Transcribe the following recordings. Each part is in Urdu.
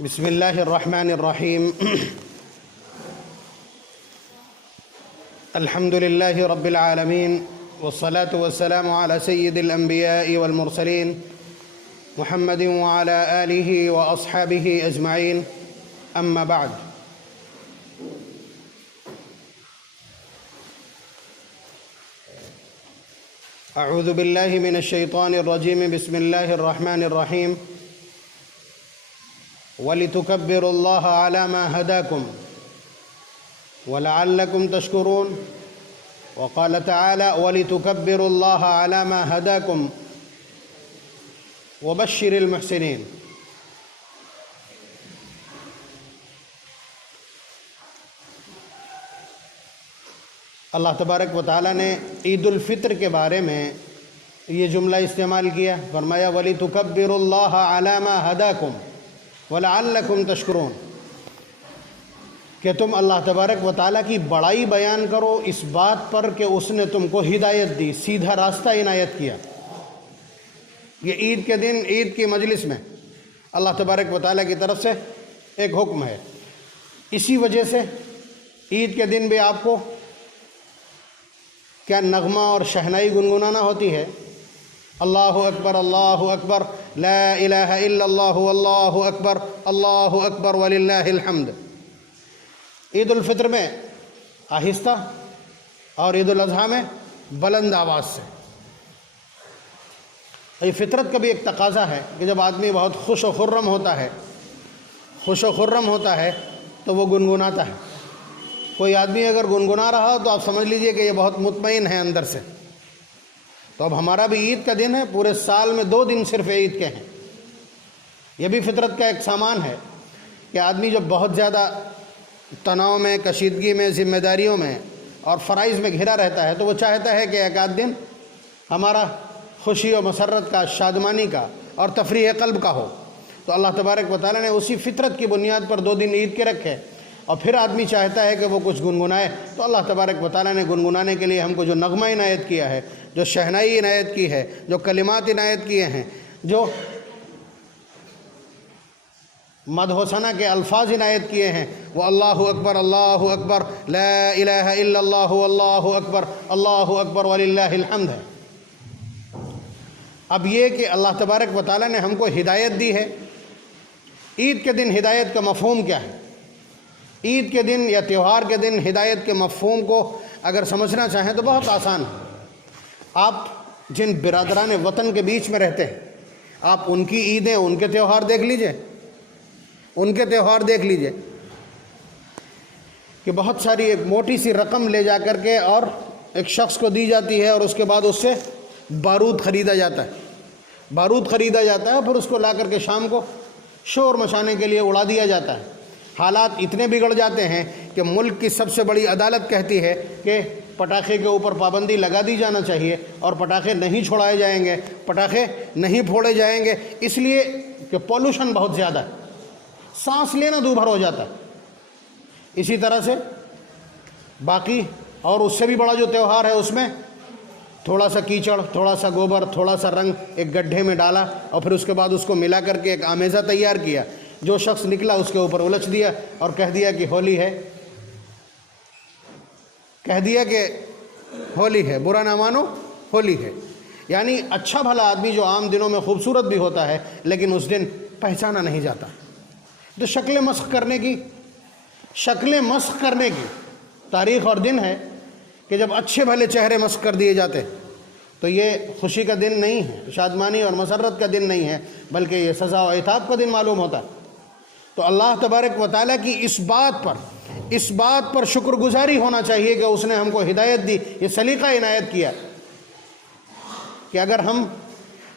بسم الله الرحمن الرحيم. الحمد لله رب العالمين، والصلاة والسلام على سيد الأنبياء والمرسلين محمد وعلى آله وأصحابه أجمعين. أما بعد، أعوذ بالله من الشيطان الرجيم. بسم الله الرحمن الرحيم. وَلِتُكَبِّرُوا اللَّهَ عَلَى مَا هَدَاكُمْ وَلَعَلَّكُمْ تَشْكُرُونَ. وقال تعالى: وَلِتُكَبِّرُوا اللَّهَ عَلَى مَا هَدَاكُمْ وَبَشِّرِ الْمُحْسِنِينَ. اللہ تبارک و تعالیٰ نے عید الفطر کے بارے میں یہ جملہ استعمال کیا، فرمایا وَلِتُكَبِّرُوا اللَّهَ عَلَى مَا هَدَاكُمْ وَلَعَلَّكُمْ تَشْكُرُونَ، کہ تم اللہ تبارک و تعالیٰ کی بڑائی بیان کرو اس بات پر کہ اس نے تم کو ہدایت دی، سیدھا راستہ عنایت کیا۔ یہ عید کے دن عید کی مجلس میں اللہ تبارک و تعالیٰ کی طرف سے ایک حکم ہے۔ اسی وجہ سے عید کے دن بھی آپ کو کیا نغمہ اور شہنائی گنگنانا ہوتی ہے؟ اللہ اکبر، اللہ اکبر، لا الہ الا اللہ، اللہ اکبر، اللہ اکبر وللہ الحمد۔ عید الفطر میں آہستہ اور عید الاضحیٰ میں بلند آواز سے۔ یہ فطرت کا بھی ایک تقاضا ہے کہ جب آدمی بہت خوش و خرم ہوتا ہے تو وہ گنگناتا ہے۔ کوئی آدمی اگر گنگنا رہا ہو تو آپ سمجھ لیجئے کہ یہ بہت مطمئن ہے اندر سے۔ تو اب ہمارا بھی عید کا دن ہے، پورے سال میں 2 دن صرف عید کے ہیں۔ یہ بھی فطرت کا ایک سامان ہے کہ آدمی جب بہت زیادہ تناؤ میں، کشیدگی میں، ذمہ داریوں میں اور فرائض میں گھرا رہتا ہے تو وہ چاہتا ہے کہ ایک آدھ دن ہمارا خوشی و مسرت کا، شادمانی کا اور تفریح قلب کا ہو۔ تو اللہ تبارک و تعالیٰ نے اسی فطرت کی بنیاد پر 2 دن عید کے رکھے، اور پھر آدمی چاہتا ہے کہ وہ کچھ گنگنائے، تو اللہ تبارک و تعالیٰ نے گنگنانے کے لیے ہم کو جو نغمہ عنایت کیا ہے، جو شہنائی عنایت کی ہے، جو کلمات عنایت کیے ہیں، جو مدح و ثنا کے الفاظ عنایت کیے ہیں، وہ اللہ اکبر، اللہ اکبر، لا الہ الا اللہ، اللہ اکبر، اللہ اکبر وللہ الحمد ہے۔ اب یہ کہ اللہ تبارک و تعالیٰ نے ہم کو ہدایت دی ہے، عید کے دن ہدایت کا مفہوم کیا ہے؟ عید کے دن یا تہوار کے دن ہدایت کے مفہوم کو اگر سمجھنا چاہیں تو بہت آسان ہے۔ آپ جن برادران وطن کے بیچ میں رہتے ہیں، آپ ان کی عیدیں، ان کے تہوار دیکھ لیجئے، کہ بہت ساری ایک موٹی سی رقم لے جا کر کے اور ایک شخص کو دی جاتی ہے، اور اس کے بعد اس سے بارود خریدا جاتا ہے، پھر اس کو لا کر کے شام کو شور مچانے کے لیے اڑا دیا جاتا ہے۔ حالات اتنے بگڑ جاتے ہیں کہ ملک کی سب سے بڑی عدالت کہتی ہے کہ پٹاخے کے اوپر پابندی لگا دی جانا چاہیے، اور پٹاخے نہیں چھڑائے جائیں گے، پٹاخے نہیں پھوڑے جائیں گے، اس لیے کہ پولوشن بہت زیادہ ہے، سانس لینا دوبھر ہو جاتا ہے۔ اسی طرح سے باقی اور اس سے بھی بڑا جو تہوار ہے، اس میں تھوڑا سا کیچڑ، تھوڑا سا گوبر، تھوڑا سا رنگ ایک گڈھے میں ڈالا، اور پھر اس کے بعد اس کو ملا کر کے ایک آمیزہ تیار کیا، جو شخص نکلا اس کے اوپر الچ دیا اور کہہ دیا کہ ہولی ہے، برا نہ مانو، ہولی ہے۔ یعنی اچھا بھلا آدمی جو عام دنوں میں خوبصورت بھی ہوتا ہے، لیکن اس دن پہچانا نہیں جاتا۔ تو شکلیں مسخ کرنے کی تاریخ اور دن ہے کہ جب اچھے بھلے چہرے مسخ کر دیے جاتے، تو یہ خوشی کا دن نہیں ہے، شادمانی اور مسرت کا دن نہیں ہے، بلکہ یہ سزا و عتاب کا دن معلوم ہوتا ہے۔ تو اللہ تبارک و تعالیٰ کی اس بات پر شکر گزاری ہونا چاہیے کہ اس نے ہم کو ہدایت دی، یہ سلیقہ عنایت کیا کہ اگر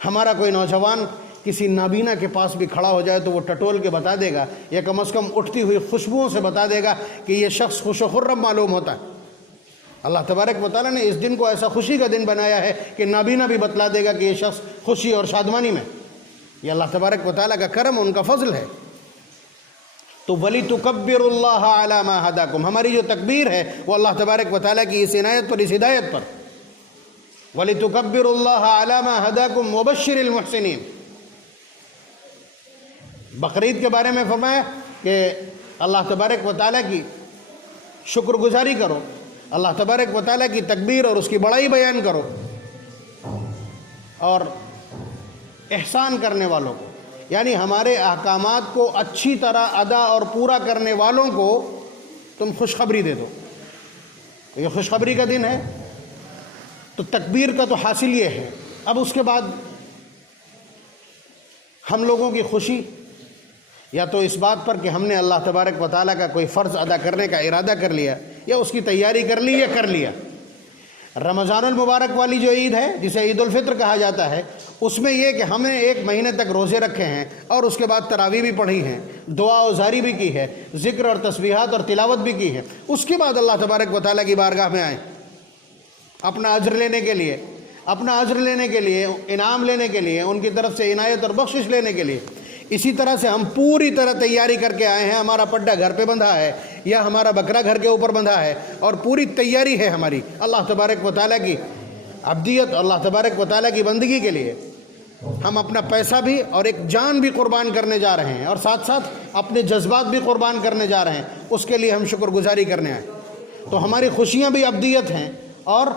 ہمارا کوئی نوجوان کسی نابینا کے پاس بھی کھڑا ہو جائے تو وہ ٹٹول کے بتا دے گا، یا کم از کم اٹھتی ہوئی خوشبوؤں سے بتا دے گا کہ یہ شخص خوش و خرم معلوم ہوتا ہے۔ اللہ تبارک و تعالیٰ نے اس دن کو ایسا خوشی کا دن بنایا ہے کہ نابینا بھی بتلا دے گا کہ یہ شخص خوشی اور شادمانی میں۔ یہ اللہ تبارک و تعالیٰ کا کرم، ان کا فضل ہے۔ تو وَلِتُكَبِّرُوا اللَّهَ عَلَى مَا هَدَاكُمْ، ہماری جو تکبیر ہے وہ اللہ تبارک و تعالیٰ کی اس عنایت پر، اس ہدایت پر۔ وَلِتُكَبِّرُوا اللَّهَ عَلَى مَا هَدَاكُمْ وَبَشِّرِ الْمُحْسِنِينَ، بقرعید کے بارے میں فرمایا کہ اللہ تبارک و تعالیٰ کی شکر گزاری کرو، اللہ تبارک و تعالیٰ کی تکبیر اور اس کی بڑائی بیان کرو، اور احسان کرنے والوں کو، یعنی ہمارے احکامات کو اچھی طرح ادا اور پورا کرنے والوں کو تم خوشخبری دے دو۔ یہ خوشخبری کا دن ہے، تو تکبیر کا تو حاصل یہ ہے۔ اب اس کے بعد ہم لوگوں کی خوشی یا تو اس بات پر کہ ہم نے اللہ تبارک و تعالیٰ کا کوئی فرض ادا کرنے کا ارادہ کر لیا یا اس کی تیاری کر لی یا کر لیا۔ رمضان المبارک والی جو عید ہے جسے عید الفطر کہا جاتا ہے، اس میں یہ کہ ہم نے 1 مہینے تک روزے رکھے ہیں اور اس کے بعد تراویح بھی پڑھی ہیں، دعا و زاری بھی کی ہے، ذکر اور تسبیحات اور تلاوت بھی کی ہے۔ اس کے بعد اللہ تبارک و تعالیٰ کی بارگاہ میں آئیں اپنا اجر لینے کے لیے، انعام لینے کے لیے، ان کی طرف سے عنایت اور بخشش لینے کے لیے۔ اسی طرح سے ہم پوری طرح تیاری کر کے آئے ہیں، ہمارا پڈا گھر پہ بندھا ہے یا ہمارا بکرا گھر کے اوپر بندھا ہے، اور پوری تیاری ہے ہماری اللہ تبارک و تعالیٰ کی عبدیت، اللہ تبارک و تعالیٰ کی بندگی کے لیے۔ ہم اپنا پیسہ بھی اور ایک جان بھی قربان کرنے جا رہے ہیں، اور ساتھ ساتھ اپنے جذبات بھی قربان کرنے جا رہے ہیں، اس کے لیے ہم شکر گزاری کرنے آئے۔ تو ہماری خوشیاں بھی عبدیت ہیں، اور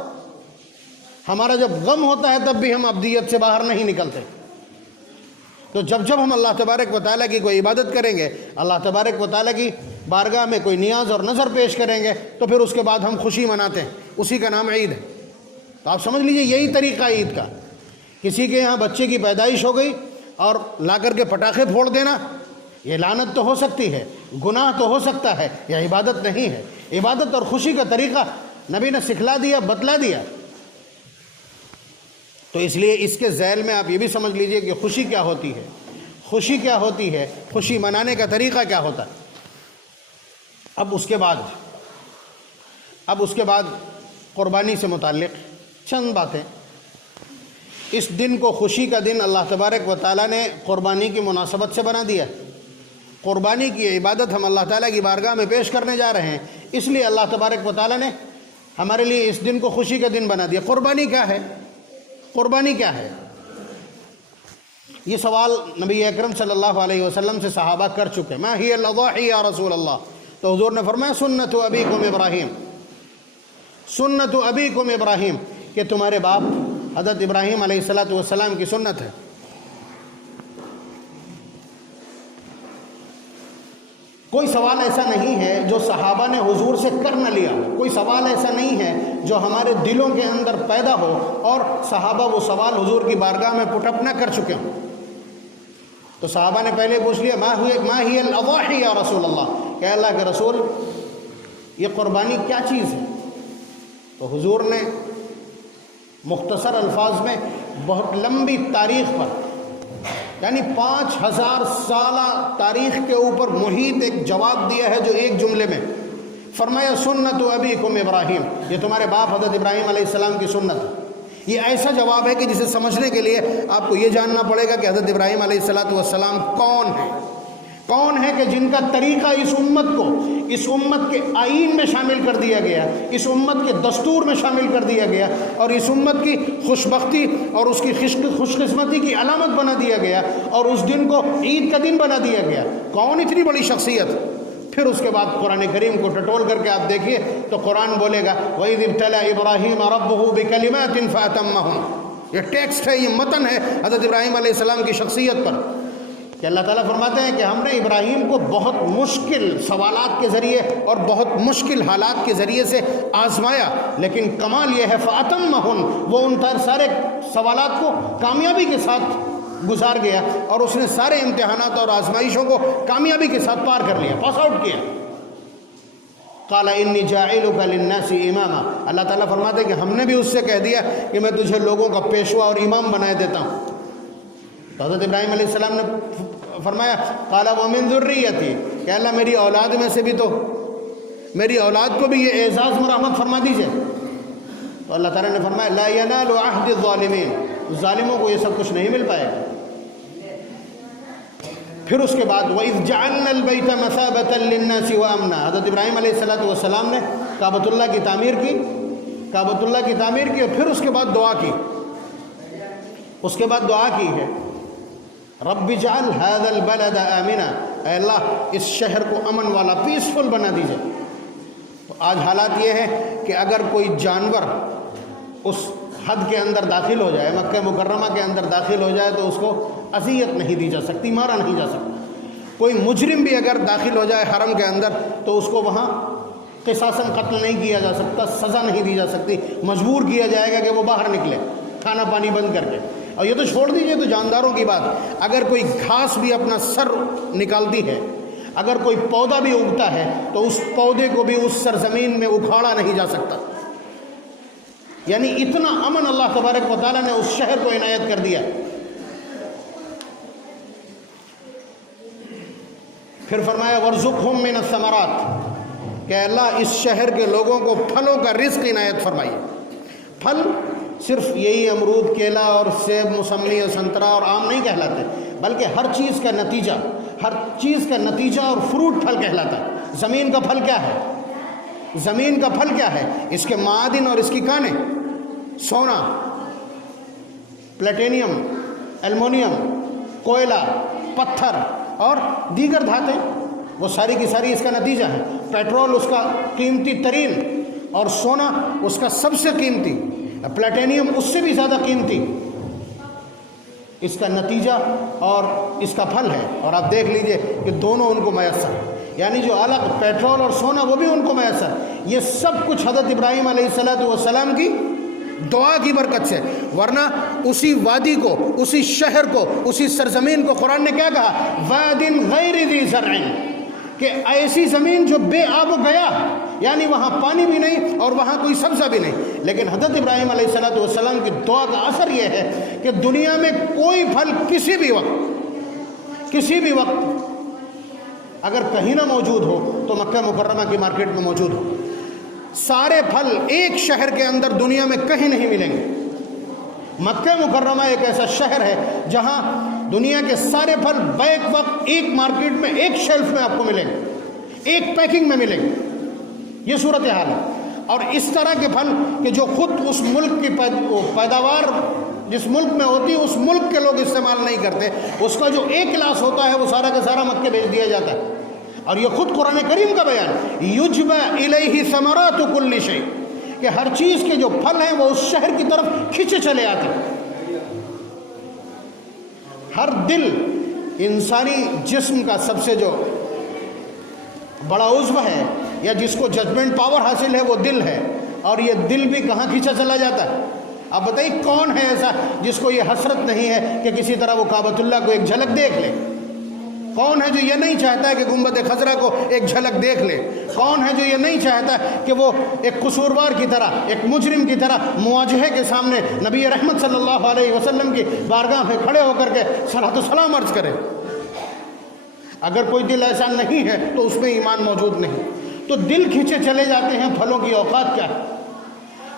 ہمارا جب غم ہوتا ہے تب بھی ہم عبدیت سے باہر نہیں نکلتے۔ تو جب ہم اللہ تبارک و تعالیٰ کی کوئی عبادت کریں گے، اللہ تبارک و تعالیٰ کی بارگاہ میں کوئی نیاز اور نظر پیش کریں گے، تو پھر اس کے بعد ہم خوشی مناتے ہیں، اسی کا نام عید ہے۔ تو آپ سمجھ لیجئے یہی طریقہ عید کا۔ کسی کے یہاں بچے کی پیدائش ہو گئی اور لا کر کے پٹاخے پھوڑ دینا، یہ لعنت تو ہو سکتی ہے، گناہ تو ہو سکتا ہے، یہ عبادت نہیں ہے۔ عبادت اور خوشی کا طریقہ نبی نے سکھلا دیا، بتلا دیا۔ تو اس لیے اس کے ذیل میں آپ یہ بھی سمجھ لیجئے کہ خوشی کیا ہوتی ہے، خوشی کیا ہوتی ہے، خوشی منانے کا طریقہ کیا ہوتا ہے۔ اب اس کے بعد قربانی سے متعلق چند باتیں۔ اس دن کو خوشی کا دن اللہ تبارک و تعالیٰ نے قربانی کی مناسبت سے بنا دیا۔ قربانی کی عبادت ہم اللہ تعالیٰ کی بارگاہ میں پیش کرنے جا رہے ہیں، اس لیے اللہ تبارک و تعالیٰ نے ہمارے لیے اس دن کو خوشی کا دن بنا دیا۔ قربانی کیا ہے؟ قربانی کیا ہے؟ یہ سوال نبی اکرم صلی اللہ علیہ وسلم سے صحابہ کر چکے، ما ہی الاضاحی یا رسول اللہ؟ تو حضور نے فرمایا سنت ابیکم ابراہیم، سنت ابیکم ابراہیم، کہ تمہارے باپ حضرت ابراہیم علیہ السلام کی سنت ہے۔ کوئی سوال ایسا نہیں ہے جو صحابہ نے حضور سے کر نہ لیا، کوئی سوال ایسا نہیں ہے جو ہمارے دلوں کے اندر پیدا ہو اور صحابہ وہ سوال حضور کی بارگاہ میں پٹ اپ نہ کر چکے ہوں۔ تو صحابہ نے پہلے پوچھ لیا ما ہی الاضاحی یا رسول اللہ، کہ اللہ کے رسول یہ قربانی کیا چیز ہے؟ تو حضور نے مختصر الفاظ میں بہت لمبی تاریخ پر، یعنی 5000 سالہ تاریخ کے اوپر محیط ایک جواب دیا ہے، جو ایک جملے میں فرمایا سنت ابیکم ابراہیم، یہ تمہارے باپ حضرت ابراہیم علیہ السلام کی سنت ہے۔ یہ ایسا جواب ہے کہ جسے سمجھنے کے لیے آپ کو یہ جاننا پڑے گا کہ حضرت ابراہیم علیہ السلام کون ہے کہ جن کا طریقہ اس امت کے آئین میں شامل کر دیا گیا، اس امت کے دستور میں شامل کر دیا گیا، اور اس امت کی خوشبختی اور اس کی خوش قسمتی کی علامت بنا دیا گیا، اور اس دن کو عید کا دن بنا دیا گیا۔ کون اتنی بڑی شخصیت؟ پھر اس کے بعد قرآن کریم کو ٹٹول کر کے آپ دیکھیے تو قرآن بولے گا وَإِذِ ابْتَلَىٰ إِبْرَاهِيمَ رَبُّهُ بِكَلِمَاتٍ فَأَتَمَّهُنَّ۔ یہ ٹیکسٹ ہے، یہ متن ہے حضرت ابراہیم علیہ السلام کی شخصیت پر، کہ اللہ تعالیٰ فرماتے ہیں کہ ہم نے ابراہیم کو بہت مشکل سوالات کے ذریعے اور بہت مشکل حالات کے ذریعے سے آزمایا، لیکن کمال یہ ہے فَأَتَمَّهُنَّ، وہ ان سارے سوالات کو کامیابی کے ساتھ گزار گیا، اور اس نے سارے امتحانات اور آزمائشوں کو کامیابی کے ساتھ پار کر لیا، پاس آؤٹ کیا۔ قال انی جاعلک للناس اماما، اللہ تعالیٰ فرماتے ہیں کہ ہم نے بھی اس سے کہہ دیا کہ میں تجھے لوگوں کا پیشوا اور امام بنائے دیتا ہوں۔ تو حضرت ابراہیم علیہ السلام نے فرمایا قال ومن ذریتی، کہ اللہ میری اولاد میں سے بھی تو میری اولاد کو بھی یہ اعزاز مرحمت فرما دیجئے۔ تو اللہ تعالیٰ نے فرمایا لا ینال عہد الظالمین، ظالموں کو یہ سب کچھ نہیں مل پائے گا۔ پھر اس کے بعد وَإِذْ جَعَلْنَا الْبَيْتَ مَثَابَةً لِلنَّاسِ وَأَمْنًا، حضرت ابراہیم علیہ السلام نے کعبۃ اللہ کی تعمیر کی، اور پھر اس کے بعد دعا کی، ہے رب اجعل هذا البلد آمنا، اے اللہ اس شہر کو امن والا، پیسفل بنا دیجئے۔ تو آج حالات یہ ہے کہ اگر کوئی جانور اس حد کے اندر داخل ہو جائے، مکہ مکرمہ کے اندر داخل ہو جائے، تو اس کو اذیت نہیں دی جا سکتی، مارا نہیں جا سکتا۔ کوئی مجرم بھی اگر داخل ہو جائے حرم کے اندر تو اس کو وہاں قصاصاً قتل نہیں کیا جا سکتا، سزا نہیں دی جا سکتی، مجبور کیا جائے گا کہ وہ باہر نکلے کھانا پانی بند کر کے۔ اور یہ تو چھوڑ دیجئے تو جانداروں کی بات، اگر کوئی گھاس بھی اپنا سر نکالتی ہے، اگر کوئی پودا بھی اگتا ہے تو اس پودے کو بھی اس سرزمین میں اکھاڑا نہیں جا سکتا۔ یعنی اتنا امن اللہ تبارک و تعالیٰ نے اس شہر کو عنایت کر دیا۔ پھر فرمایا وَارْزُقْهُم مِّنَ الثَّمَرَاتِ، کہ اللہ اس شہر کے لوگوں کو پھلوں کا رزق عنایت فرمائیے۔ پھل صرف یہی امرود، کیلا اور سیب، موسمی اور سنترا اور آم نہیں کہلاتے، بلکہ ہر چیز کا نتیجہ، ہر چیز کا نتیجہ اور فروٹ پھل کہلاتا ہے۔ زمین کا پھل کیا ہے؟ زمین کا پھل کیا ہے؟ اس کے معادن اور اس کی کانیں، سونا، پلیٹینیم، ایلومینیم، کوئلہ، پتھر اور دیگر دھاتیں، وہ ساری کی ساری اس کا نتیجہ ہے۔ پیٹرول اس کا قیمتی ترین، اور سونا اس کا سب سے قیمتی، پلیٹینیم اس سے بھی زیادہ قیمتی، اس کا نتیجہ اور اس کا پھل ہے۔ اور آپ دیکھ لیجئے کہ دونوں ان کو میسر، یعنی جو الگ پیٹرول اور سونا وہ بھی ان کو میسر، یہ سب کچھ حضرت ابراہیم علیہ السلام کی دعا کی برکت سے۔ ورنہ اسی وادی کو، اسی شہر کو، اسی سرزمین کو قرآن نے کیا کہا؟ واد غیر ذی زرع، کہ ایسی زمین جو بے آب و گیا، یعنی وہاں پانی بھی نہیں اور وہاں کوئی سبزہ بھی نہیں۔ لیکن حضرت ابراہیم علیہ السلام کی دعا کا اثر یہ ہے کہ دنیا میں کوئی پھل کسی بھی وقت اگر کہیں نہ موجود ہو تو مکہ مکرمہ کی مارکیٹ میں موجود ہو۔ سارے پھل ایک شہر کے اندر دنیا میں کہیں نہیں ملیں گے۔ مکہ مکرمہ ایک ایسا شہر ہے جہاں دنیا کے سارے پھل بیک وقت ایک مارکیٹ میں، ایک شیلف میں آپ کو ملیں گے، ایک پیکنگ میں ملیں گے۔ یہ صورتحال ہے۔ اور اس طرح کے پھل کہ جو خود اس ملک کی پیداوار جس ملک میں ہوتی ہے اس ملک کے لوگ استعمال نہیں کرتے، اس کا جو ایک کلاس ہوتا ہے وہ سارا کا سارا مکے بھیج دیا جاتا ہے۔ اور یہ خود قرآن کریم کا بیان، یجبا الیہ ثمرات کل شیء، کہ ہر چیز کے جو پھل ہیں وہ اس شہر کی طرف کھینچے چلے آتے ہیں۔ ہر دل، انسانی جسم کا سب سے جو بڑا عضو ہے یا جس کو ججمنٹ پاور حاصل ہے وہ دل ہے، اور یہ دل بھی کہاں کھینچا چلا جاتا ہے؟ اب بتائیے کون ہے ایسا جس کو یہ حسرت نہیں ہے کہ کسی طرح وہ کعبۃ اللہ کو ایک جھلک دیکھ لے؟ کون ہے جو یہ نہیں چاہتا ہے کہ گنبد خضرا کو ایک جھلک دیکھ لے؟ کون ہے جو یہ نہیں چاہتا کہ وہ ایک قصوروار کی طرح، ایک مجرم کی طرح مواجہے کے سامنے نبی رحمت صلی اللہ علیہ وسلم کی بارگاہ میں کھڑے ہو کر کے صلاۃ و سلام عرض کرے؟ اگر کوئی دل ایسا نہیں ہے تو اس میں ایمان موجود نہیں۔ تو دل کھینچے چلے جاتے ہیں، پھلوں کی اوقات کیا ہے؟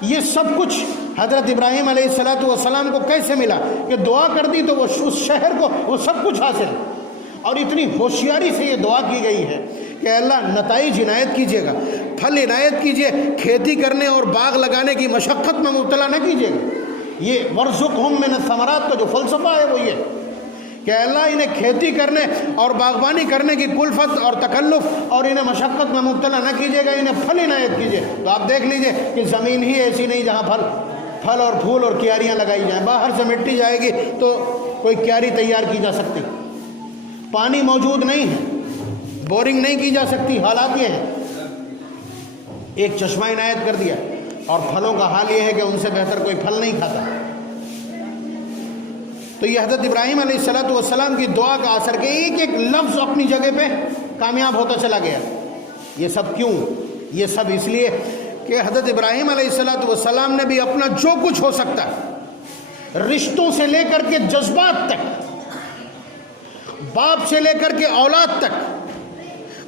یہ سب کچھ حضرت ابراہیم علیہ السلام کو کیسے ملا کہ دعا کر دی تو وہ اس شہر کو وہ سب کچھ حاصل۔ اور اتنی ہوشیاری سے یہ دعا کی گئی ہے کہ اللہ نتائج عنایت کیجیے گا، پھل عنایت کیجیے، کھیتی کرنے اور باغ لگانے کی مشقت میں مبتلا نہ کیجیے گا۔ یہ وَارْزُقْهُم مِّنَ الثَّمَرَاتِ کا جو فلسفہ ہے وہ یہ کہ اللہ انہیں کھیتی کرنے اور باغبانی کرنے کی کلفت اور تکلف اور انہیں مشقت میں مبتلا نہ کیجیے گا، انہیں پھل عنایت کیجیے۔ تو آپ دیکھ لیجیے کہ زمین ہی ایسی نہیں جہاں پھل اور پھول اور کیاریاں لگائی جائیں۔ باہر سے مٹی جائے گی تو کوئی کیاری تیار کی جا سکتی، پانی موجود نہیں ہے، بورنگ نہیں کی جا سکتی۔ حالات یہ ہیں، ایک چشمہ عنایت کر دیا، اور پھلوں کا حال یہ ہے کہ ان سے بہتر کوئی پھل نہیں کھاتا۔ تو یہ حضرت ابراہیم علیہ السلام کی دعا کا اثر کہ ایک ایک لفظ اپنی جگہ پہ کامیاب ہوتا چلا گیا۔ یہ سب کیوں؟ یہ سب اس لیے کہ حضرت ابراہیم علیہ السلام نے بھی اپنا جو کچھ ہو سکتا ہے، رشتوں سے لے کر کے جذبات تک، باپ سے لے کر کے اولاد تک،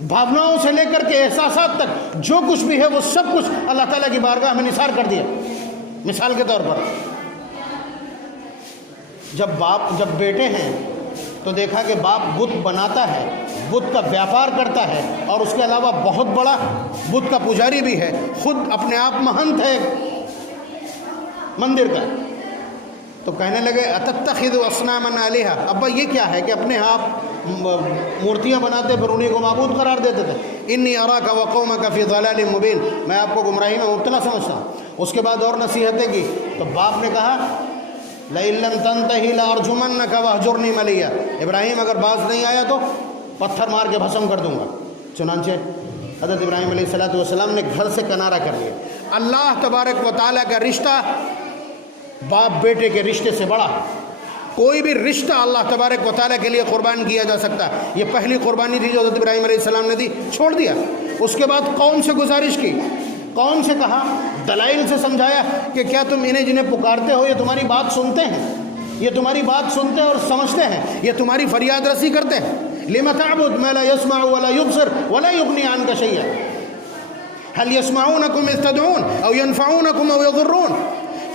بھاوناؤں سے لے کر کے احساسات تک، جو کچھ بھی ہے وہ سب کچھ اللہ تعالیٰ کی بارگاہ میں نثار کر دیا۔ مثال کے طور پر جب بیٹے ہیں تو دیکھا کہ باپ بت بناتا ہے، بت کا ویاپار کرتا ہے، اور اس کے علاوہ بہت بڑا بت کا پجاری بھی ہے، خود اپنے آپ مہنت ہے مندر کا۔ تو کہنے لگے اتتخذ اصناما آلہہ، ابا یہ کیا ہے کہ اپنے آپ مورتیاں بناتے پھر انہیں کو معبود قرار دیتے تھے۔ انی اراک وقومک فی ضلال مبین، میں آپ کو گمراہی میں مبتلا سمجھتا ہوں۔ اس کے بعد اور نصیحتیں کی تو باپ نے کہا لئن لم تنتہی لارجمنک واہجرنی ملیہ، ابراہیم اگر باز نہیں آیا تو پتھر مار کے بھسم کر دوں گا۔ چنانچہ حضرت ابراہیم علیہ السلام نے گھر سے کنارہ کر لیا۔ اللہ تبارک و تعالیٰ کا رشتہ باپ بیٹے کے رشتے سے بڑا، کوئی بھی رشتہ اللہ تبارک و تعالیٰ کے لیے قربان کیا جا سکتا ہے۔ یہ پہلی قربانی تھی جو حضرت ابراہیم علیہ السلام نے دی، چھوڑ دیا۔ اس کے بعد قوم سے گزارش کی، قوم سے کہا، دلائل سے سمجھایا کہ کیا تم انہیں جنہیں پکارتے ہو یہ تمہاری بات سنتے ہیں، یہ تمہاری بات سنتے اور سمجھتے ہیں، یہ تمہاری فریاد رسی کرتے ہیں؟ لم تعبد ما لا يسمع ولا يبصر ولا يغني عنك شيئا هل يسمعونكم اذ تدعون او ينفعونكم او يضرون،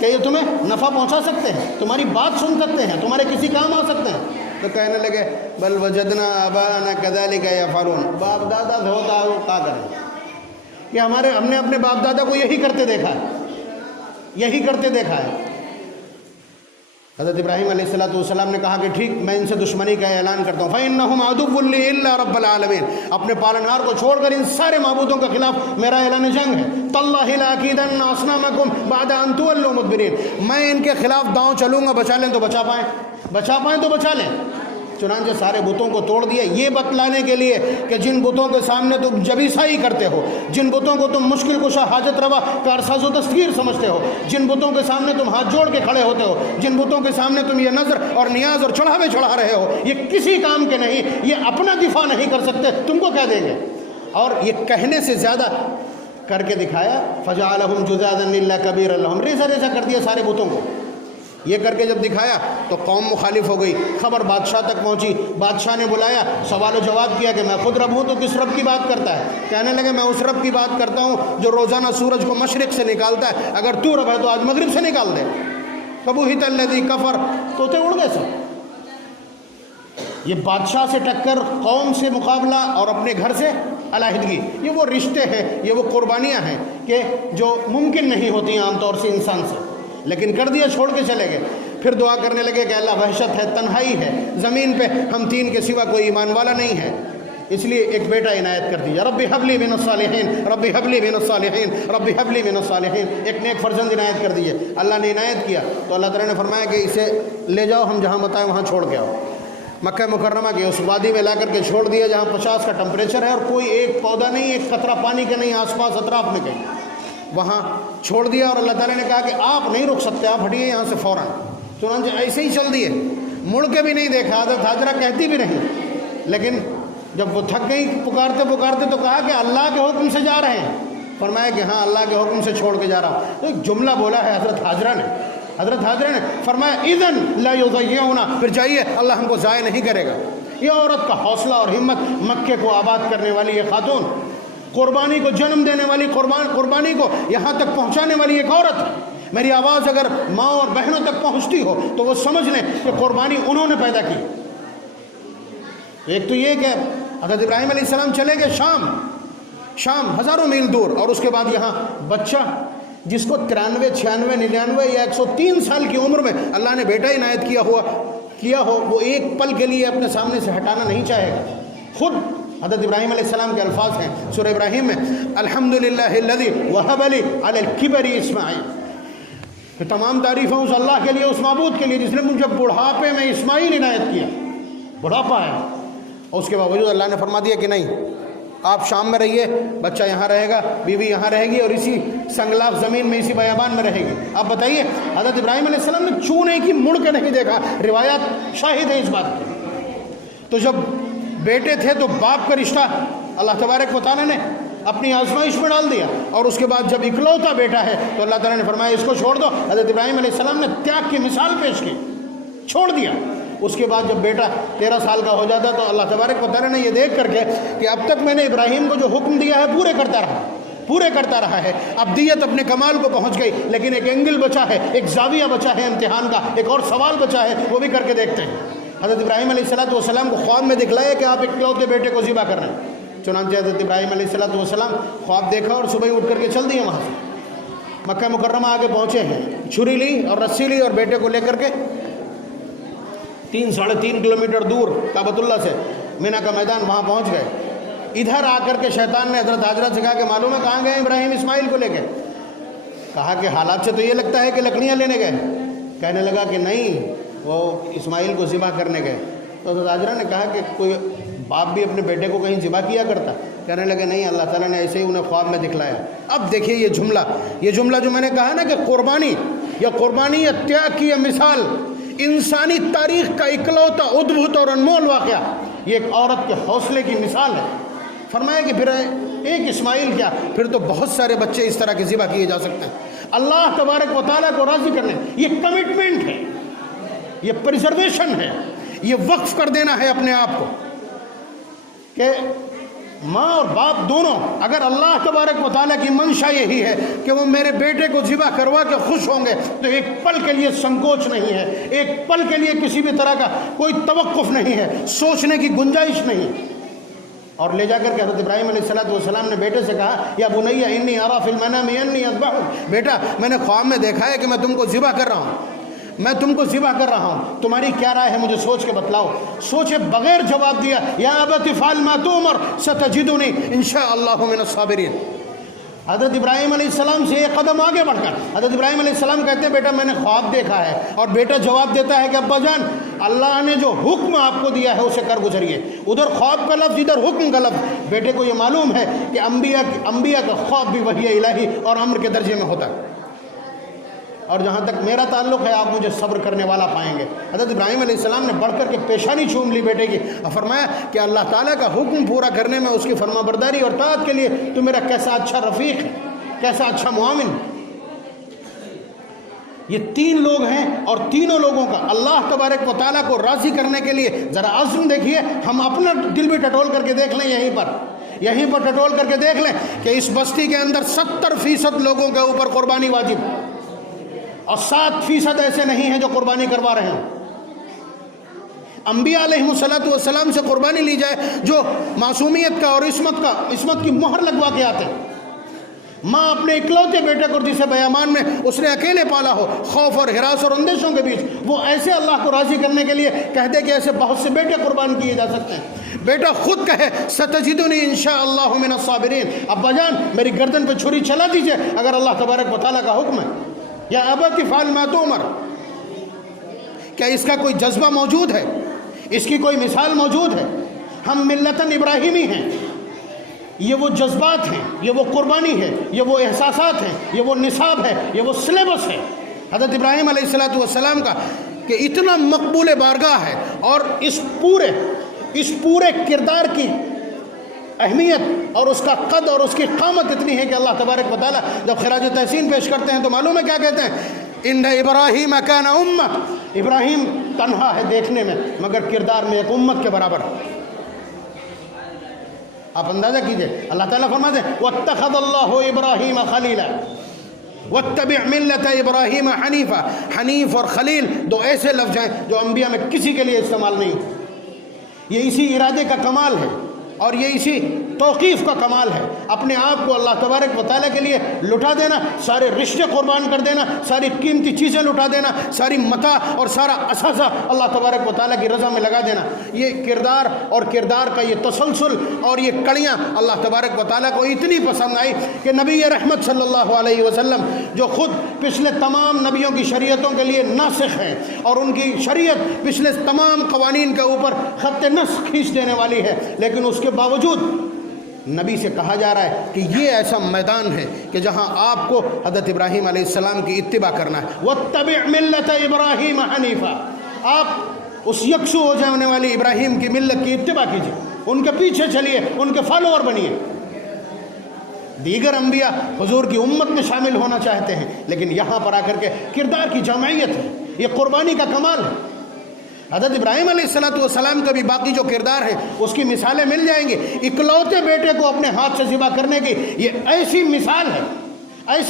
کہ یہ تمہیں نفع پہنچا سکتے ہیں، تمہاری بات سن سکتے ہیں، تمہارے کسی کام آ سکتے ہیں؟ تو کہنے لگے بل وجدنا آباءنا كذلك يفعلون، باپ دادا ہوتا ہے وہ کیا کریں، کہ ہم نے اپنے باپ دادا کو یہی کرتے دیکھا ہے، یہی کرتے دیکھا ہے۔ حضرت ابراہیم علیہ السلام نے کہا کہ ٹھیک، میں ان سے دشمنی کا اعلان کرتا ہوں، فَإِنَّهُمْ عَدُوٌّ لِّي إِلَّا رَبَّ الْعَالَمِينَ، اپنے پالنہار کو چھوڑ کر ان سارے معبودوں کے خلاف میرا اعلان جنگ ہے۔ تَاللَّهِ لَأَكِيدَنَّ أَصْنَامَكُمْ بَعْدَ أَن تُوَلُّوا مُدْبِرِينَ، میں ان کے خلاف داؤں چلوں گا، بچا لیں تو بچا پائیں تو بچا لیں۔ چنانچہ سارے بتوں کو توڑ دیا، یہ بتلانے کے لیے کہ جن بتوں کے سامنے تم جبیسائی کرتے ہو، جن بتوں کو تم مشکل کشا حاجت روا کارساز و دستگیر سمجھتے ہو، جن بتوں کے سامنے تم ہاتھ جوڑ کے کھڑے ہوتے ہو، جن بتوں کے سامنے تم یہ نظر اور نیاز اور چڑھاوے چڑھا رہے ہو، یہ کسی کام کے نہیں، یہ اپنا دفاع نہیں کر سکتے، تم کو کہہ دیں گے۔ اور یہ کہنے سے زیادہ کر کے دکھایا، فَجَعَلَهُمْ جُذَاذًا إِلَّا كَبِيرًا لَهُمْ، ریزہ کر دیا سارے بتوں کو۔ یہ کر کے جب دکھایا تو قوم مخالف ہو گئی، خبر بادشاہ تک پہنچی، بادشاہ نے بلایا، سوال و جواب کیا کہ میں خود رب ہوں تو کس رب کی بات کرتا ہے؟ کہنے لگے میں اس رب کی بات کرتا ہوں جو روزانہ سورج کو مشرق سے نکالتا ہے، اگر تو رب ہے تو آج مغرب سے نکال دے۔ فَبُہِتَ الَّذِي كَفَرَ، طوطے اڑ گئے سب۔ یہ بادشاہ سے ٹکر، قوم سے مقابلہ اور اپنے گھر سے علیحدگی، یہ وہ رشتے ہیں، یہ وہ قربانیاں ہیں کہ جو ممکن نہیں ہوتی عام طور سے انسان سے، لیکن کر دیا، چھوڑ کے چلے گئے۔ پھر دعا کرنے لگے کہ اللہ وحشت ہے، تنہائی ہے، زمین پہ ہم تین کے سوا کوئی ایمان والا نہیں ہے، اس لیے ایک بیٹا عنایت کر دیا۔ رب حب لی من الصالحین، رب حب لی من الصالحین، رب حب لی من الصالحین، ایک نیک فرزند عنایت کر دیے۔ اللہ نے عنایت کیا تو اللہ تعالیٰ نے فرمایا کہ اسے لے جاؤ، ہم جہاں بتائیں وہاں چھوڑ کے آؤ۔ مکہ مکرمہ کے اس وادی میں لا کر کے چھوڑ دیا جہاں 50 کا ٹمپریچر ہے اور کوئی ایک پودا نہیں، ایک قطرہ پانی کا نہیں آس پاس اطراف میں کہیں، وہاں چھوڑ دیا۔ اور اللہ تعالیٰ نے کہا کہ آپ نہیں رک سکتے، آپ ہٹیے یہاں سے فوراً۔ چنانچہ ایسے ہی چل دیے، مڑ کے بھی نہیں دیکھا، حضرت ہاجرہ کہتی بھی نہیں، لیکن جب وہ تھک گئی پکارتے پکارتے تو کہا کہ اللہ کے حکم سے جا رہے ہیں، فرمایا کہ ہاں اللہ کے حکم سے چھوڑ کے جا رہا ہوں۔ تو ایک جملہ بولا ہے حضرت حاجرہ نے فرمایا اذن لا یضیعنا، پھر جائیے اللہ ہم کو ضائع نہیں کرے گا۔ یہ عورت کا حوصلہ اور ہمت، مکے کو آباد کرنے والی یہ خاتون، قربانی کو جنم دینے والی، قربانی کو یہاں تک پہنچانے والی ایک عورت۔ میری آواز اگر ماں اور بہنوں تک پہنچتی ہو تو وہ سمجھ لیں کہ قربانی انہوں نے پیدا کی۔ ایک تو یہ کہ حضرت ابراہیم علیہ السلام چلے گئے شام ہزاروں میل دور، اور اس کے بعد یہاں بچہ جس کو 93 96 99 یا 103 سال کی عمر میں اللہ نے بیٹا عنایت کیا ہو، وہ ایک پل کے لیے اپنے سامنے سے ہٹانا نہیں چاہے گا۔ خود حضرت ابراہیم علیہ السلام کے الفاظ ہیں سورہ ابراہیم میں، الحمدللہ الذی وہب لی علی الکبر اسماعیل، کہ تمام تعریفیں اس اللہ کے لیے، اس معبود کے لیے جس نے مجھے بڑھاپے میں اسماعیل عنایت کیا۔ بڑھاپا ہے، اور اس کے باوجود اللہ نے فرما دیا کہ نہیں، آپ شام میں رہیے، بچہ یہاں رہے گا، بیوی یہاں رہے گی، اور اسی سنگلاف زمین میں، اسی بیابان میں رہے گی۔ آپ بتائیے حضرت ابراہیم علیہ السلام نے چونے کی مڑ کے نہیں دیکھا، روایات شاہد ہیں اس بات کی۔ تو جب بیٹے تھے تو باپ کا رشتہ اللہ تبارک و تعالیٰ نے اپنی آزمائش میں ڈال دیا، اور اس کے بعد جب اکلوتا بیٹا ہے تو اللہ تعالیٰ نے فرمایا اس کو چھوڑ دو۔ حضرت ابراہیم علیہ السلام نے تیاگ کی مثال پیش کی، چھوڑ دیا۔ اس کے بعد جب بیٹا 13 سال کا ہو جاتا تو اللہ تبارک و تعالیٰ نے یہ دیکھ کر کے کہ اب تک میں نے ابراہیم کو جو حکم دیا ہے پورے کرتا رہا ہے، اب دیت اپنے کمال کو پہنچ گئی، لیکن ایک اینگل بچا ہے، ایک زاویہ بچا ہے امتحان کا، ایک اور سوال بچا ہے، وہ بھی کر کے دیکھتے ہیں۔ حضرت ابراہیم علیہ السلام کو خواب میں دکھلایا کہ آپ اکلوتے بیٹے کو ذبح کر رہے ہیں۔ چنانچہ حضرت ابراہیم علیہ السلام خواب دیکھا اور صبح اٹھ کر کے چل دیے وہاں سے، مکہ مکرمہ آگے پہنچے ہیں، چھری لی اور رسی لی اور بیٹے کو لے کر کے 3-3.5 کلومیٹر دور کعبۃ اللہ سے مینا کا میدان وہاں پہنچ گئے۔ ادھر آ کر کے شیطان نے حضرت ہاجرہ سے کہا کہ معلوم ہے کہاں گئے ابراہیم اسماعیل کو لے کے؟ کہا کہ حالات سے تو یہ لگتا ہے کہ لکڑیاں لینے گئے۔ کہنے لگا کہ نہیں، وہ اسماعیل کو ذبح کرنے گئے۔ تو حضرت ہاجرہ نے کہا کہ کوئی باپ بھی اپنے بیٹے کو کہیں ذبح کیا کرتا؟ کہنے لگے نہیں، اللہ تعالیٰ نے ایسے ہی انہیں خواب میں دکھلایا۔ اب دیکھیے یہ جملہ جو میں نے کہا نا کہ قربانی یا تیاگ کی یہ مثال انسانی تاریخ کا اکلوتا ادبھت اور انمول واقعہ، یہ ایک عورت کے حوصلے کی مثال ہے۔ فرمایا کہ پھر ایک اسماعیل کیا، پھر تو بہت سارے بچے اس طرح کے ذبح کیے جا سکتے ہیں۔ اللہ تبارک و تعالیٰ کو راضی کرنے، یہ کمٹمنٹ ہے، یہ پریزرویشن ہے، یہ وقف کر دینا ہے اپنے آپ کو کہ ماں اور باپ دونوں، اگر اللہ تبارک و تعالیٰ کی منشا یہی ہے کہ وہ میرے بیٹے کو ذبح کروا کے خوش ہوں گے تو ایک پل کے لیے سنکوچ نہیں ہے، ایک پل کے لیے کسی بھی طرح کا کوئی توقف نہیں ہے، سوچنے کی گنجائش نہیں۔ اور لے جا کر کے حضرت ابراہیم علیہ السلام نے بیٹے سے کہا یا بنی انی ارا فی المنام انی اذبحک، بیٹا میں نے خواب میں دیکھا ہے کہ میں تم کو ذبح کر رہا ہوں، تمہاری کیا رائے ہے مجھے سوچ کے بتلاؤ۔ سوچے بغیر جواب دیا یا ابت افعل ما تؤمر ستجدنی ان شاء اللہ من الصابرین۔ حضرت ابراہیم علیہ السلام سے ایک قدم آگے بڑھ کر حضرت ابراہیم علیہ السلام کہتے ہیں بیٹا میں نے خواب دیکھا ہے، اور بیٹا جواب دیتا ہے کہ ابا جان اللہ نے جو حکم آپ کو دیا ہے اسے کر گزریے۔ ادھر خواب کا لفظ، ادھر حکم کا لفظ۔ بیٹے کو یہ معلوم ہے کہ انبیاء کا خواب بھی وحی الہی اور امر کے درجے میں ہوتا ہے، اور جہاں تک میرا تعلق ہے آپ مجھے صبر کرنے والا پائیں گے۔ حضرت ابراہیم علیہ السلام نے بڑھ کر کے پیشانی چوم لی بیٹے کی اور فرمایا کہ اللہ تعالیٰ کا حکم پورا کرنے میں اس کی فرما برداری اور طاعت کے لیے تو میرا کیسا اچھا رفیق ہے، کیسا اچھا معاون۔ یہ 3 لوگ ہیں اور تینوں لوگوں کا اللہ تبارک و تعالیٰ کو راضی کرنے کے لیے ذرا عزم دیکھیے۔ ہم اپنا دل بھی ٹٹول کر کے دیکھ لیں، یہیں پر ٹٹول کر کے دیکھ لیں کہ اس بستی کے اندر 70% لوگوں کے اوپر قربانی واجب، اور 7% ایسے نہیں ہیں جو قربانی کروا رہے ہیں۔ انبیاء علیہ السلام سے قربانی لی جائے جو معصومیت کا اور عصمت کی مہر لگوا کے آتے ہیں۔ ماں اپنے اکلوتے بیٹے کو جسے بیامان میں اس نے اکیلے پالا ہو، خوف اور ہراس اور اندیشوں کے بیچ، وہ ایسے اللہ کو راضی کرنے کے لیے کہتے کہ ایسے بہت سے بیٹے قربان کیے جا سکتے ہیں۔ بیٹا خود کہے ستجدنی انشاءاللہ من الصابرین، ابا جان میری گردن پہ چھری چلا دیجئے اگر اللہ تبارک و تعالیٰ کا حکم ہے، یا ابت افعل ما تؤمر۔ کیا اس کا کوئی جذبہ موجود ہے؟ اس کی کوئی مثال موجود ہے؟ ہم ملتاً ابراہیمی ہیں، یہ وہ جذبات ہیں، یہ وہ قربانی ہے، یہ وہ احساسات ہیں، یہ وہ نصاب ہے، یہ وہ سلیبس ہے حضرت ابراہیم علیہ السلام کا، کہ اتنا مقبول بارگاہ ہے، اور اس پورے کردار کی اہمیت اور اس کا قد اور اس کی قامت اتنی ہے کہ اللہ تبارک و تعالیٰ جب خراج تحسین پیش کرتے ہیں تو معلوم ہے کیا کہتے ہیں؟ ان ابراہیم کان امہ، ابراہیم تنہا ہے دیکھنے میں مگر کردار میں ایک امت کے برابر۔ آپ اندازہ کیجئے، اللہ تعالیٰ فرماتے ہیں واتخذ اللہ ابراہیم خلیلا واتبع ملت ابراہیم حنیفا۔ حنیف اور خلیل 2 ایسے لفظ ہیں جو انبیاء میں کسی کے لیے استعمال نہیں۔ یہ اسی ارادے کا کمال ہے اور یہ اسی توقیف کا کمال ہے، اپنے آپ کو اللہ تبارک و تعالیٰ کے لیے لٹا دینا، سارے رشتے قربان کر دینا، ساری قیمتی چیزیں لٹا دینا، ساری متاع اور سارا اثاثہ اللہ تبارک و تعالیٰ کی رضا میں لگا دینا۔ یہ کردار اور کردار کا یہ تسلسل اور یہ کڑیاں اللہ تبارک و تعالیٰ کو اتنی پسند آئی کہ نبی رحمت صلی اللہ علیہ وسلم جو خود پچھلے تمام نبیوں کی شریعتوں کے لیے ناسخ ہیں اور ان کی شریعت پچھلے تمام قوانین کے اوپر خط نسخ کھینچ دینے والی ہے، لیکن اس کے باوجود نبی سے کہا جا رہا ہے کہ یہ ایسا میدان ہے کہ جہاں آپ کو حضرت ابراہیم علیہ السلام کی اتباع کرنا ہے۔ واتبع ملت ابراہیم حنیفا، آپ اس یکسو ہو جانے والی ابراہیم کی ملت کی اتباع کیجیے، ان کے پیچھے چلیے، ان کے فالوور بنیے۔ دیگر انبیاء حضور کی امت میں شامل ہونا چاہتے ہیں، لیکن یہاں پر آ کر کے کردار کی جامعیت ہے، یہ قربانی کا کمال ہے۔ حضرت ابراہیم علیہ السلام کا بھی باقی جو کردار ہے اس کی مثالیں مل جائیں گی۔ اکلوتے بیٹے کو اپنے ہاتھ سے ذبح کرنے کی یہ ایسی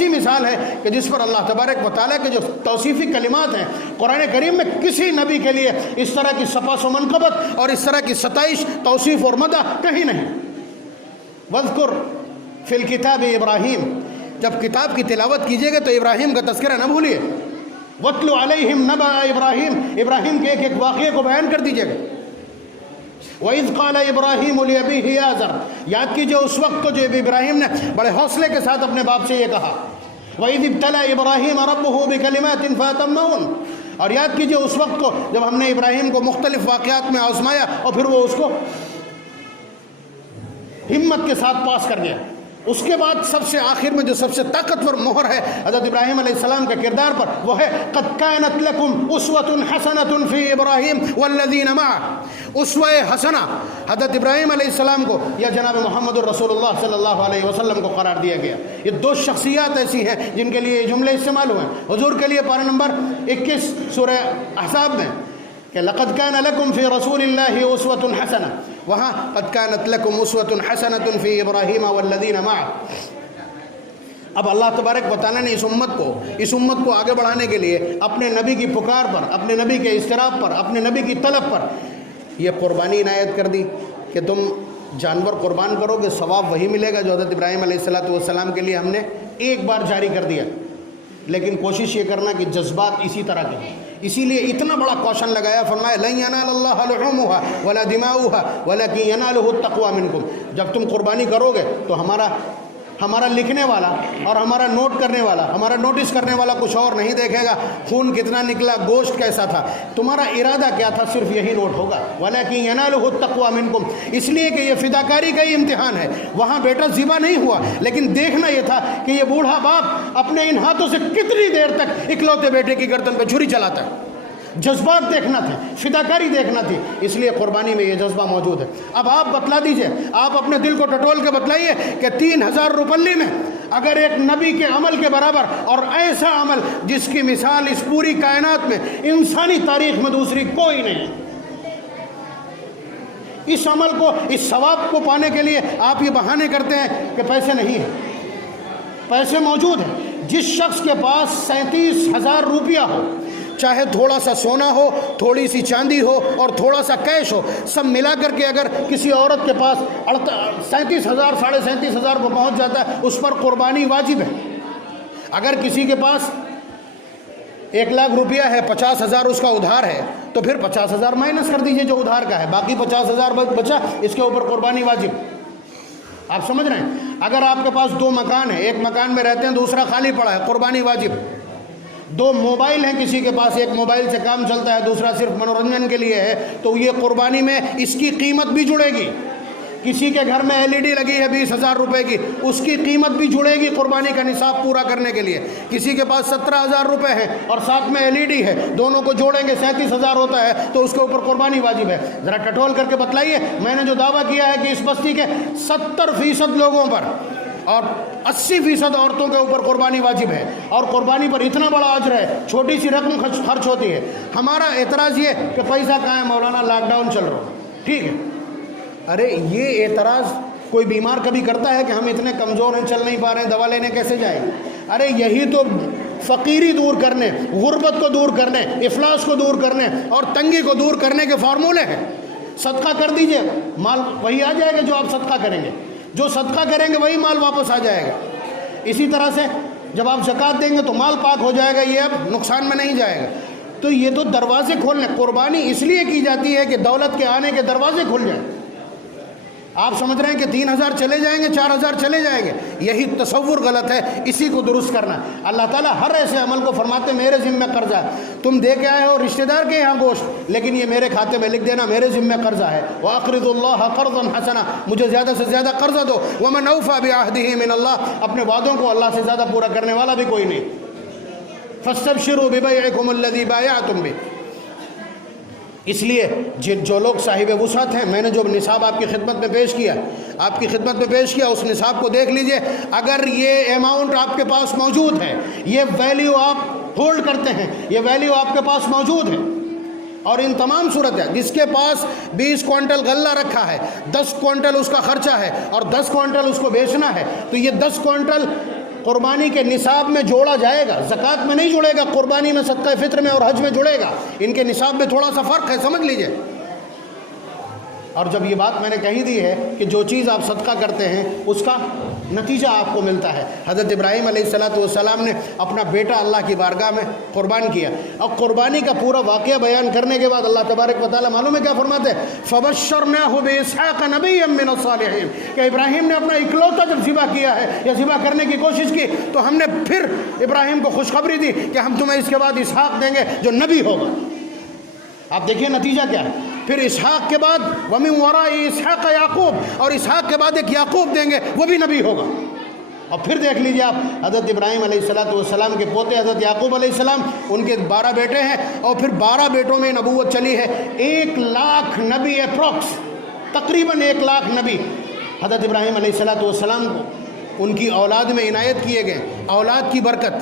مثال ہے کہ جس پر اللہ تبارک و تعالیٰ کے جو توصیفی کلمات ہیں قرآن کریم میں کسی نبی کے لیے اس طرح کی سپاس و منقبت اور اس طرح کی ستائش، توصیف اور مدح کہیں نہیں۔ وَاذْكُرْ فِي الْكِتَابِ ابراہیم، جب کتاب کی تلاوت کیجیے گا تو ابراہیم کا تذکرہ نہ بھولیے. وَاتْلُ عَلَيْهِمْ نَبَأَ ابراہیم، ابراہیم کے ایک ایک واقعے کو بیان کر دیجیے گا. وَإِذْ قَالَ إِبْرَاهِيمُ لِأَبِيهِ آزَرَ، یاد کیجیے اس وقت کو جو ابراہیم نے بڑے حوصلے کے ساتھ اپنے باپ سے یہ کہا. وَإِذِ ابْتَلَى إِبْرَاهِيمَ رَبُّهُ بِكَلِمَاتٍ فَأَتَمَّهُنَّ، اور یاد کیجیے اس وقت کو جب ہم نے ابراہیم کو مختلف واقعات میں آزمایا اور پھر وہ اس کو ہمت کے ساتھ پاس کر گیا. اس کے بعد سب سے آخر میں جو سب سے طاقتور مہر ہے حضرت ابراہیم علیہ السلام کے کردار پر، وہ ہے قد كانت لكم اسوة حسنة في ابراہیم والذین معه. اسوہ حسنہ حضرت ابراہیم علیہ السلام کو یا جناب محمد الرسول اللہ صلی اللہ علیہ وسلم کو قرار دیا گیا. یہ دو شخصیات ایسی ہیں جن کے لیے یہ جملے استعمال ہوئے ہیں. حضور کے لیے پارہ نمبر 21 سورہ احزاب میں کہ لقد كان لكم في رسول الله اسوة حسنة، وہاں قد كانت لكم اسوة حسنة في ابراہیم والذین معه. اب اللہ تبارک و تعالیٰ نے اس امت کو آگے بڑھانے کے لیے اپنے نبی کی پکار پر، اپنے نبی کے اضطراب پر، اپنے نبی کی طلب پر یہ قربانی عنایت کر دی کہ تم جانور قربان کرو گے، ثواب وہی ملے گا جو حضرت ابراہیم علیہ السلام کے لیے ہم نے ایک بار جاری کر دیا. لیکن کوشش یہ کرنا کہ جذبات اسی طرح کے ہیں. اسی لیے اتنا بڑا کوشن لگایا، فرمایا لن ینال اللہ لحومها ولا دماؤها ولکن ینالہ التقوی منکم. جب تم قربانی کرو گے تو ہمارا لکھنے والا اور ہمارا نوٹ کرنے والا، ہمارا نوٹس کرنے والا کچھ اور نہیں دیکھے گا خون کتنا نکلا، گوشت کیسا تھا، تمہارا ارادہ کیا تھا، صرف یہی نوٹ ہوگا. وَلَكِنْ يَنَالُهُ التَّقْوَى مِنْكُمْ، اس لیے کہ یہ فداکاری کا ہی امتحان ہے. وہاں بیٹا ذبح نہیں ہوا، لیکن دیکھنا یہ تھا کہ یہ بوڑھا باپ اپنے ان ہاتھوں سے کتنی دیر تک اکلوتے بیٹے کی گردن پہ چھری چلاتا ہے. جذبات دیکھنا تھے، فداکاری دیکھنا تھی، اس لیے قربانی میں یہ جذبہ موجود ہے. اب آپ بتلا دیجئے، آپ اپنے دل کو ٹٹول کے بتلائیے کہ 3000 روپلی میں اگر ایک نبی کے عمل کے برابر اور ایسا عمل جس کی مثال اس پوری کائنات میں انسانی تاریخ میں دوسری کوئی نہیں، اس عمل کو، اس ثواب کو پانے کے لیے آپ یہ بہانے کرتے ہیں کہ پیسے نہیں ہیں. پیسے موجود ہیں. جس شخص کے پاس 37,000 روپیہ ہو، چاہے تھوڑا سا سونا ہو، تھوڑی سی چاندی ہو اور تھوڑا سا کیش ہو، سب ملا کر کے اگر کسی عورت کے پاس 37,000 37,500 کو پہنچ جاتا ہے، اس پر قربانی واجب ہے. اگر کسی کے پاس 1,00,000 روپیہ ہے، 50,000 اس کا ادھار ہے، تو پھر 50,000 مائنس کر دیجئے جو ادھار کا ہے، باقی 50,000 بچا، اس کے اوپر قربانی واجب. آپ سمجھ رہے ہیں؟ اگر آپ کے پاس 2 مکان ہیں، ایک مکان میں رہتے ہیں، دوسرا خالی پڑا ہے، قربانی واجب. 2 موبائل ہیں کسی کے پاس، ایک موبائل سے کام چلتا ہے، دوسرا صرف منورنجن کے لیے ہے، تو یہ قربانی میں اس کی قیمت بھی جڑے گی. کسی کے گھر میں LED لگی ہے 20,000 روپے کی، اس کی قیمت بھی جڑے گی قربانی کا نصاب پورا کرنے کے لیے. کسی کے پاس 17,000 روپے ہیں اور ساتھ میں LED ہے، دونوں کو جوڑیں گے 37,000 ہوتا ہے، تو اس کے اوپر قربانی واجب ہے. ذرا ٹٹول کر کے بتلائیے، میں نے جو دعویٰ کیا ہے کہ اس بستی کے 70% لوگوں پر اور 80% عورتوں کے اوپر قربانی واجب ہے، اور قربانی پر اتنا بڑا اجر ہے، چھوٹی سی رقم خرچ ہوتی ہے. ہمارا اعتراض یہ کہ پیسہ کہاں ہے مولانا، لاک ڈاؤن چل رہا. ٹھیک ہے، ارے یہ اعتراض کوئی بیمار کبھی کرتا ہے کہ ہم اتنے کمزور ہیں، چل نہیں پا رہے ہیں، دوا لینے کیسے جائیں؟ ارے یہی تو فقیری دور کرنے، غربت کو دور کرنے، افلاس کو دور کرنے اور تنگی کو دور کرنے کے فارمولے ہیں. صدقہ کر دیجئے، مال وہی آ جائے گا جو آپ صدقہ کریں گے، جو صدقہ کریں گے وہی مال واپس آ جائے گا. اسی طرح سے جب آپ زکوٰۃ دیں گے تو مال پاک ہو جائے گا، یہ اب نقصان میں نہیں جائے گا. تو یہ تو دروازے کھولنے، قربانی اس لیے کی جاتی ہے کہ دولت کے آنے کے دروازے کھل جائیں. آپ سمجھ رہے ہیں کہ 3,000 چلے جائیں گے، 4,000 چلے جائیں گے، یہی تصور غلط ہے. اسی کو درست کرنا. اللہ تعالیٰ ہر ایسے عمل کو فرماتے میرے ذمہ قرضہ ہے. تم دے کے آئے ہو رشتہ دار کے یہاں گوشت، لیکن یہ میرے کھاتے میں لکھ دینا میرے ذمہ قرضہ ہے. وَأَقْرِضُوا اللَّهَ قَرْضًا حَسَنًا، مجھے زیادہ سے زیادہ قرضہ دو. وَمَنْ أَوْفَىٰ بِعَهْدِهِ مِنَ اللَّهِ، اپنے وعدوں کو اللہ سے زیادہ پورا کرنے والا بھی کوئی نہیں. فَاسْتَبْشِرُوا بِبَيْعِكُمُ الَّذِي بَايَعْتُمْ بِهِ. اس لیے جو لوگ صاحب وسعت ہیں، میں نے جو نصاب آپ کی خدمت میں پیش کیا، اس نصاب کو دیکھ لیجئے. اگر یہ اماؤنٹ آپ کے پاس موجود ہے، یہ ویلیو آپ ہولڈ کرتے ہیں، یہ ویلیو آپ کے پاس موجود ہے، اور ان تمام صورت ہے جس کے پاس 20 کوئنٹل غلہ رکھا ہے، 10 کوئنٹل اس کا خرچہ ہے اور 10 کوئنٹل اس کو بیچنا ہے، تو یہ 10 کوئنٹل قربانی کے نصاب میں جوڑا جائے گا. زکوٰۃ میں نہیں جڑے گا، قربانی میں، صدقہ فطر میں اور حج میں جڑے گا. ان کے نصاب میں تھوڑا سا فرق ہے، سمجھ لیجئے. اور جب یہ بات میں نے کہی دی ہے کہ جو چیز آپ صدقہ کرتے ہیں اس کا نتیجہ آپ کو ملتا ہے۔ حضرت ابراہیم علیہ السلام نے اپنا بیٹا اللہ کی بارگاہ میں قربان کیا، اور قربانی کا پورا واقعہ بیان کرنے کے بعد اللہ تبارک و تعالیٰ معلوم ہے کیا فرماتے ہیں؟ فَبَشَّرْنَاهُ بِإِسْحَاقَ نَبِيًّا مِّنَ الصَّالِحِينَ، کہ ابراہیم نے اپنا اکلوتا جب ذبح کیا ہے یا ذبح کرنے کی کوشش کی تو ہم نے پھر ابراہیم کو خوشخبری دی کہ ہم تمہیں اس کے بعد اسحاق دیں گے جو نبی ہوگا۔ آپ دیکھیے نتیجہ کیا ہے، پھر اسحاق کے بعد وَمِن وَرَاءِ اسحاق یعقوب، اور اسحاق کے بعد ایک یعقوب دیں گے، وہ بھی نبی ہوگا۔ اور پھر دیکھ لیجئے آپ حضرت ابراہیم علیہ السلام کے پوتے حضرت یعقوب علیہ السلام، ان کے 12 بیٹے ہیں، اور پھر 12 بیٹوں میں نبوت چلی ہے۔ 1 لاکھ نبی اپروکس، تقریباً 1 لاکھ نبی حضرت ابراہیم علیہ السلام کو ان کی اولاد میں عنایت کیے گئے۔ اولاد کی برکت،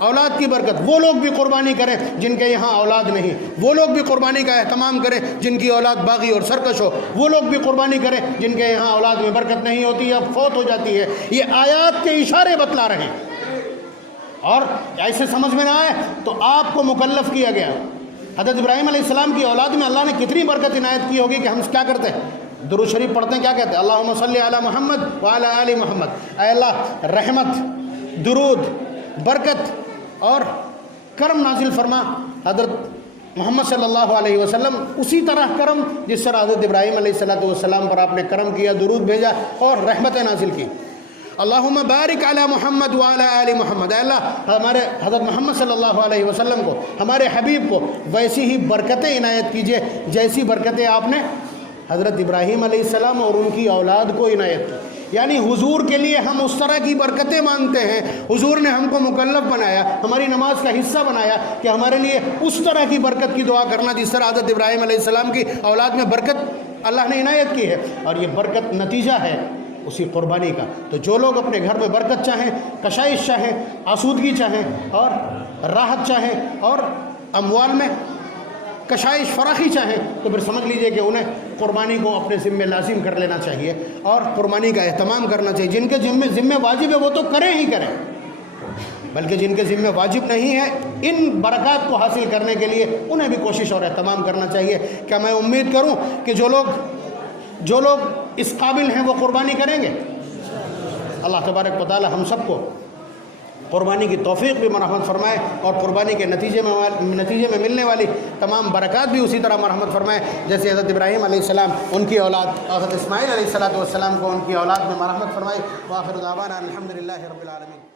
اولاد کی برکت، وہ لوگ بھی قربانی کریں جن کے یہاں اولاد نہیں، وہ لوگ بھی قربانی کا اہتمام کریں جن کی اولاد باغی اور سرکش ہو، وہ لوگ بھی قربانی کریں جن کے یہاں اولاد میں برکت نہیں ہوتی یا فوت ہو جاتی ہے۔ یہ آیات کے اشارے بتلا رہے ہیں، اور ایسے سمجھ میں نہ آئے تو آپ کو مکلف کیا گیا۔ حضرت ابراہیم علیہ السلام کی اولاد میں اللہ نے کتنی برکت عنایت کی ہوگی کہ ہم کیا کرتے ہیں؟ درود شریف پڑھتے ہیں، کیا کہتے ہیں؟ اللہم صلی علی محمد وعلی آل محمد، اے اللہ رحمت، درود، برکت اور کرم نازل فرما حضرت محمد صلی اللہ علیہ وسلم، اسی طرح کرم جس طرح حضرت ابراہیم علیہ السلام پر آپ نے کرم کیا، درود بھیجا اور رحمتیں نازل کی۔ اللہم بارک علی محمد وعلی آل محمد، اے اللہ ہمارے حضرت محمد صلی اللہ علیہ وسلم کو، ہمارے حبیب کو ویسی ہی برکتیں عنایت کیجئے جیسی برکتیں آپ نے حضرت ابراہیم علیہ السلام اور ان کی اولاد کو عنایت کی۔ یعنی حضور کے لیے ہم اس طرح کی برکتیں مانگتے ہیں، حضور نے ہم کو مکلف بنایا، ہماری نماز کا حصہ بنایا کہ ہمارے لیے اس طرح کی برکت کی دعا کرنا جس طرح حضرت ابراہیم علیہ السلام کی اولاد میں برکت اللہ نے عنایت کی ہے، اور یہ برکت نتیجہ ہے اسی قربانی کا۔ تو جو لوگ اپنے گھر میں برکت چاہیں، کشائش چاہیں، آسودگی چاہیں اور راحت چاہیں اور اموال میں کشائش فراخی چاہیں، تو پھر سمجھ لیجئے کہ انہیں قربانی کو اپنے ذمے لازم کر لینا چاہیے اور قربانی کا اہتمام کرنا چاہیے۔ جن کے ذمے واجب ہے وہ تو کریں ہی کریں، بلکہ جن کے ذمے واجب نہیں ہے ان برکات کو حاصل کرنے کے لیے انہیں بھی کوشش اور اہتمام کرنا چاہیے۔ کیا میں امید کروں کہ جو لوگ اس قابل ہیں وہ قربانی کریں گے؟ اللہ تبارک و تعالی ہم سب کو قربانی کی توفیق بھی مرحمت فرمائے، اور قربانی کے نتیجے میں ملنے والی تمام برکات بھی اسی طرح مرحمت فرمائے جیسے حضرت ابراہیم علیہ السلام ان کی اولاد، حضرت اسماعیل علیہ السلام کو ان کی اولاد میں مرحمت فرمائے۔ وآخر دعوانا الحمدللہ رب العالمین۔